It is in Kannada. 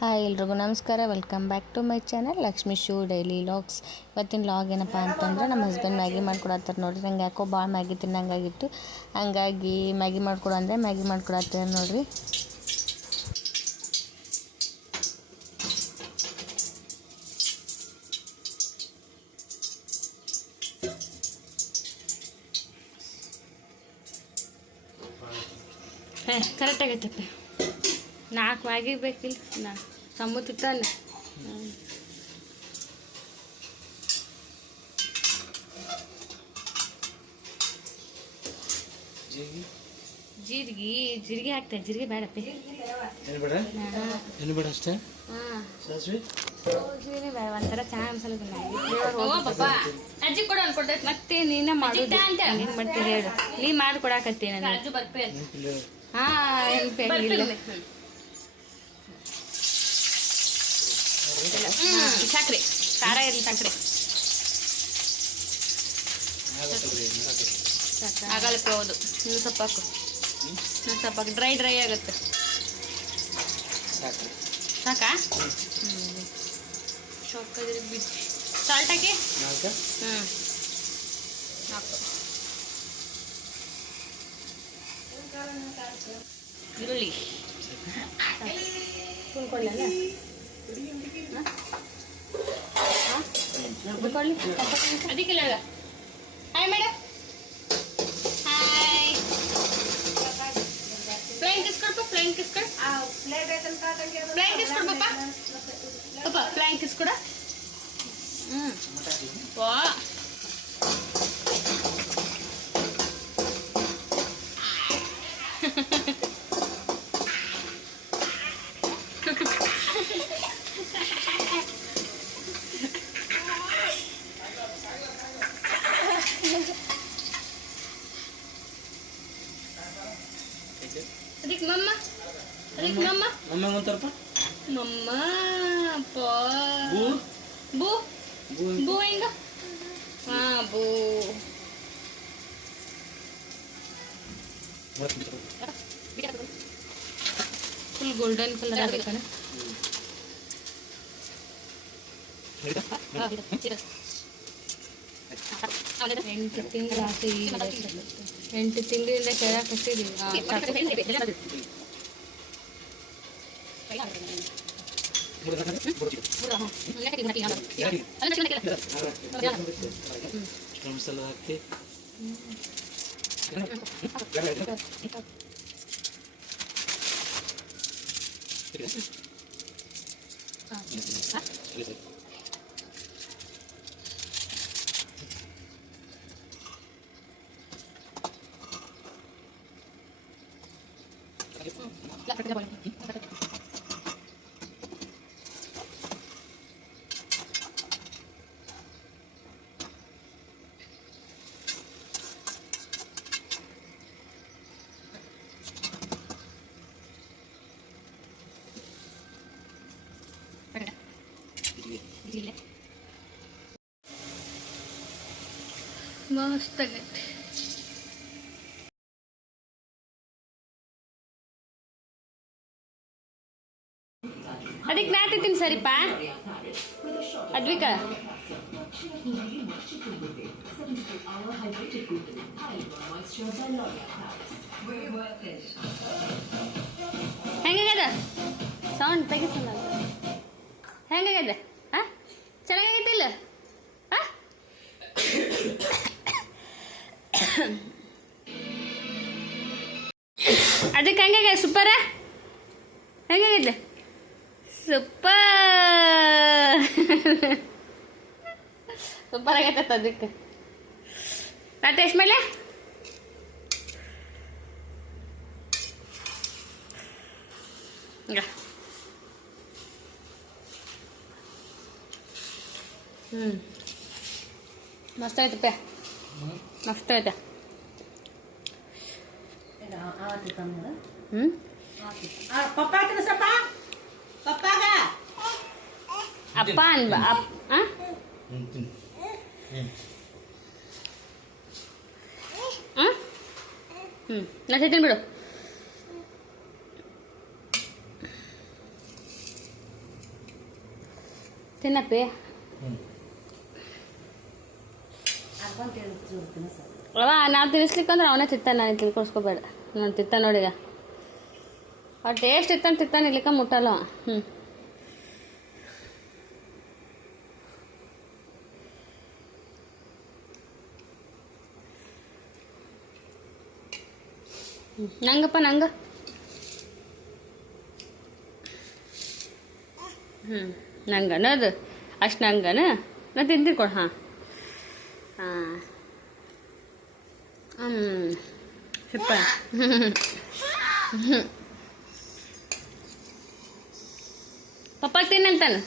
ಹಾಯ್ ಎಲ್ರಿಗೂ ನಮಸ್ಕಾರ. Welcome back to my channel Lakshmi ಶೂ ಡೈಲಿ ಲಾಗ್ಸ್. ಇವತ್ತಿನ ಲಾಗ್ ಏನಪ್ಪ ಅಂತಂದ್ರೆ ನಮ್ಮ ಹಸ್ಬೆಂಡ್ ಮ್ಯಾಗಿ ಮಾಡ್ಕೊಡತ್ತಾರೆ ನೋಡಿರಿ. ನಂಗೆ ಯಾಕೋ ಭಾಳ ಮ್ಯಾಗಿ ತಿನ್ನಂಗಾಗಿತ್ತು, ಹಂಗಾಗಿ ಮ್ಯಾಗಿ ಮಾಡ್ಕೊಡು ಅಂದರೆ ಮ್ಯಾಗಿ ಮಾಡ್ಕೊಡತ್ತಾರೆ ನೋಡಿರಿ. ಕರೆಕ್ಟ್ ಆಗೈತಪ್ಪ. 4 ಮ್ಯಾಗಿ ಬೇಕಿಲ್ಲ, ನಾ ಸಮುತ್ತಿತ್ತಲ್ಲ. ಜೀರಿಗೆ ಹಾಕ್ತೇನೆ. ಜೀರಿಗೆ ಬೇಡಪ್ಪ, ಏನು ಬೇಡ ಅಷ್ಟೇ. ಜೀರಿಗೆ ಬೇಡ, ಒಂಥರ ಚೆನ್ನಾಗಿ ಅನ್ಸಲ್ಲ. ಅಜ್ಜಿ ಕೊಡು ಅನ್ಕೊಡ್ತೈತೆ. ಮತ್ತೆ ನೀನೇ ಮಾಡೋದು ಹೆಂಗೆ ಮಾಡ್ತೀನಿ ಹೇಳು. ನೀ ಮಾಡಿ ಕೊಡಾಕತ್ತೀನಿ ನಾನು. ಸಕ್ರೆ ಖಾರ ಇರಲಿ, ಸಕ್ರೆ ಆಗಲ್ಲಪ್ಪ. ಹೌದು, ನೀವು ಸ್ವಲ್ಪ ಹಾಕು, ನೀವು ಸ್ವಲ್ಪ ಹಾಕು. ಡ್ರೈ ಆಗುತ್ತೆ. ಸಾಕಾ? ಸಾಲ್ಟ್ ಹಾಕಿ. ಹಾಕು. ಈರುಳ್ಳಿ ಕುಳ್ಕೊಳ್ಳಲ್ಲ. ಅದಕ್ಕೆಲ್ಲ hi madam. Hi. Flying kiss ಕೊಡಪ್ಪ. ಫ್ಲೈಂಗ್ ಕಿಸ್ ಕೊಡು. ಫ್ಲೈಂಗ್ ಕಿಸ್ ಕೊಡು ಪಪ್ಪ. ಪಪ್ಪ ಫ್ಲೈಂಗ್ ಕಿಸ್ ಕೊಡ. ವಾ, ಅದಕ್ಕೆ ಮಮ್ಮ, ಅದಕ್ಕೆ ಮಮ್ಮ, ಮಮ್ಮ ಅಂತಾರಪ್ಪ. ಮಮ್ಮ ಅಪ್ಪ. ಬೂ ಬೂ ಹೆಂಗ? ಹಾ, ಬೂ. ಫುಲ್ ಗೋಲ್ಡನ್ ಕಲರ್ ಆಗಬೇಕಣ್ಣ. ಎಂಟು ತಿಂಗಳ ಆಸೆ. 8 ತಿಂಗಳಿಂದ ಕೇಳಾಕತ್ತೀರಿ. ಮಸಾಲ ಹಾಕಿ ಮಸ್ತ್ ಆಗೈತೆ. ಅದಕ್ಕೆ ನಾ ತಿಂತೀನಿ ಸರಿಪಾ. ಅದ್ವಿಕ ಹೆಂಗಾಗ್ಯದ? ಸೌಂಡ್ ತೆಗಿಸಲ್ಲ. ಹೆಂಗಾಗ್ಯದ? ಚೆನ್ನಾಗೈತಿಲ್ಲ? ಅದಕ್ಕೆ ಹೆಂಗಾಗ? ಸೂಪರ? ಹೆಂಗಾಗಿದ್ದೆ? ಸೂಪರ್ ಸೂಪರ್ ಆಗೈತೆ. ಅದಕ್ಕೆ ನಾ ಟೇಸ್ಟ್ ಮೇಲೆ ಮಸ್ತ್ ಐತಪ್ಪ, ಮಸ್ತ್ ಐತೆ. ಅಪ್ಪ ಅನ್ಬ. ನಾ ತಿಂತೀನಿ ಬಿಡು. ತಿನ್ನಪ್ಪಿ ಅವ ನಾವು ತಿನ್ನಿಸ್ಲಿಕ್ಕಂದ್ರೆ ಅವನೇ ತಿಂತಾನೆ, ನಾನು ತಿಳ್ಕೊಸ್ಕೋಬೇಡ. ನಾನು ತಿಂತಾನೆ ನೋಡಿಗ ಆ ಟೇಸ್ಟ್ ಇತ್ತಾನೆ ತಿಂತಾನೆ, ಇರ್ಲಿಕ್ಕ ಮುಟ್ಟಲ್ಲ. ಹ್ಞೂ ನಂಗಪ್ಪ ನಂಗೆ ನಂಗನ ಅದು ಅಷ್ಟು ನಂಗನ ನಾ ತಿಂತೀನಿ ಕೊಡು. ಹಾಂ ಸಿಪ್ಪ ಪಪ್ಪ ತಿನ್ನಂತಾನೆ.